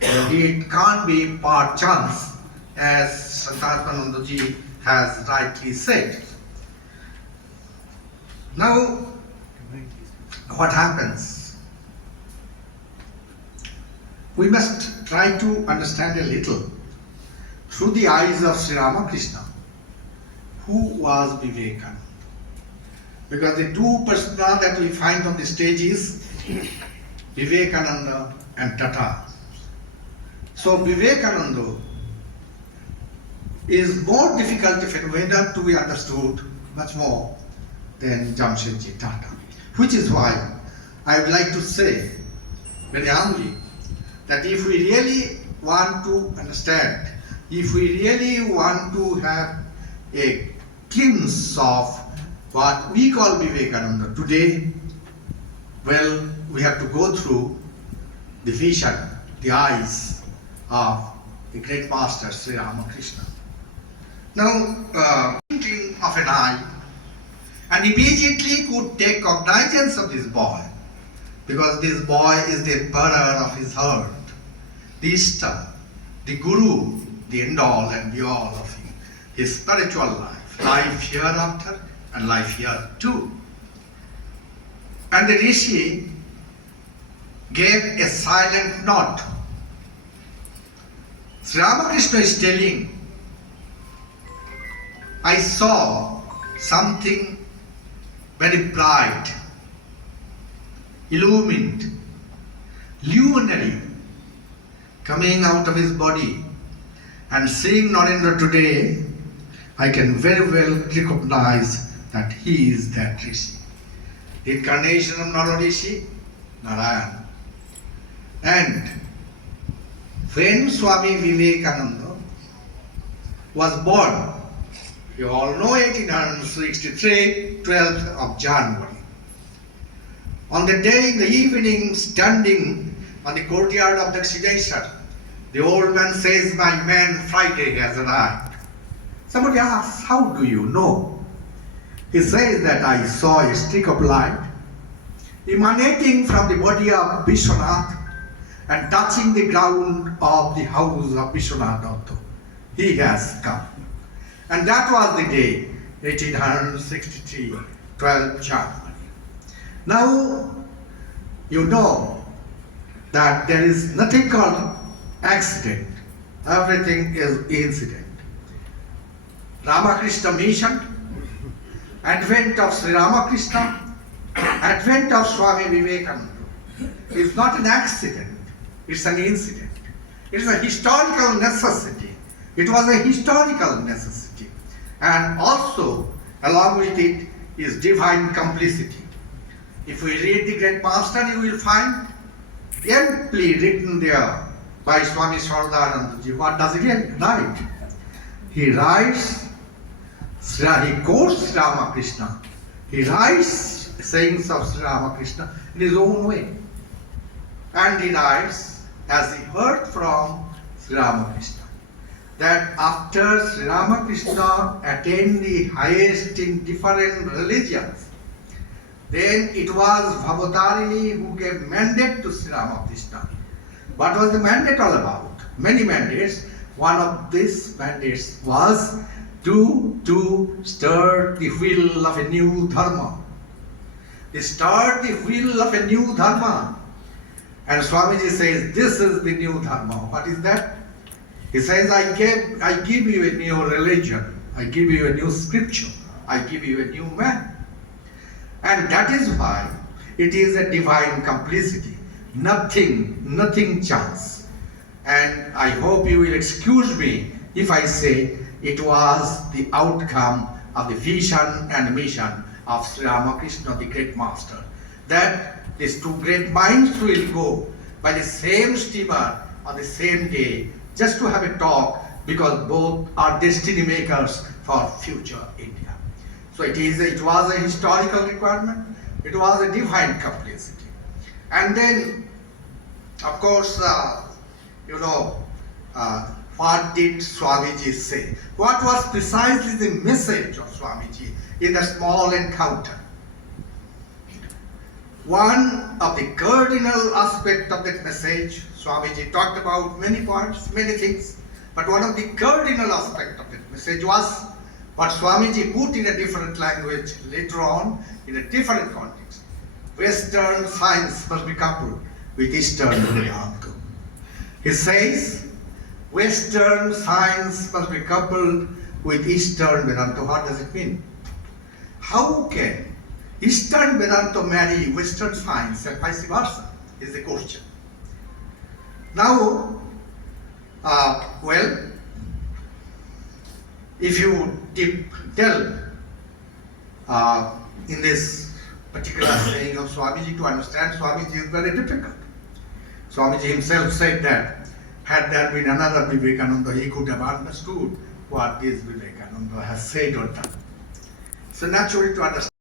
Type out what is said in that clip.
It can't be par chance, as Santatmanandaji has rightly said. Now, what happens? We must try to understand a little through the eyes of Sri Ramakrishna, who was Vivekananda. Because the two personas that we find on the stage is Vivekananda and Tata. So Vivekananda is more difficult phenomenon to be understood much more than Jamshedji Tata. Which is why I would like to say very humbly that if we really want to understand, if we really want to have a glimpse of what we call Vivekananda today, well, we have to go through the vision, the eyes of the great master Sri Ramakrishna. Now, thinking of an eye, and immediately could take cognizance of this boy, because this boy is the emperor of his heart, the Ishta, the Guru, the end all and be all of him, his spiritual life hereafter and life here too. And the Rishi gave a silent nod. Sri Ramakrishna is telling, I saw something very bright, illumined, luminary, coming out of his body. And seeing Narendra today, I can very well recognize that he is that Rishi. The incarnation of Nararishi, Narayan. And when Swami Vivekananda was born, you all know 1863, 12th of January. On the day in the evening, standing on the courtyard of Dakshideshwar, the old man says, my man Friday has arrived. Somebody asks, how do you know? He says that I saw a streak of light emanating from the body of Vishwanath and touching the ground of the house of Vishwanath Datta. He has come. And that was the day, 1863, 12 January. Now, you know that there is nothing called accident. Everything is incident. Ramakrishna mission, advent of Sri Ramakrishna, advent of Swami Vivekananda is not an accident, it's an incident. It's a historical necessity. It was a historical necessity. And also, along with it, is divine complicity. If we read the great master, you will find amply written there by Swami Suviranandaji. What does he write? He writes, he quotes Sri Ramakrishna. He writes sayings of Sri Ramakrishna in his own way. And he writes, as he heard from Sri Ramakrishna, that after Sri Ramakrishna attained the highest in different religions, then it was Bhavatarini who gave mandate to Sri Ramakrishna. What was the mandate all about? Many mandates. One of these mandates was to stir the wheel of a new dharma. They start the wheel of a new dharma. And Swamiji says, this is the new dharma. What is that? He says, I give you a new religion. I give you a new scripture. I give you a new man. And that is why it is a divine complicity. Nothing chance. And I hope you will excuse me if I say it was the outcome of the vision and mission of Sri Ramakrishna, the great master, that these two great minds will go by the same steamer on the same day just to have a talk, because both are destiny makers for future India. So it was a historical requirement, it was a divine complicity. And then, of course, what did Swamiji say? What was precisely the message of Swamiji in the small encounter? One of the cardinal aspects of that message, Swamiji talked about many points, many things, but one of the cardinal aspects of the message was what Swamiji put in a different language later on in a different context. Western science must be coupled with Eastern Vedanta. He says, Western science must be coupled with Eastern Vedanta. What does it mean? How can Eastern Vedanta marry Western science and vice versa is the question. Now, if you delve in this particular saying of Swamiji, to understand Swamiji is very difficult. Swamiji himself said that had there been another Vivekananda, he could have understood what this Vivekananda has said or done. So naturally to understand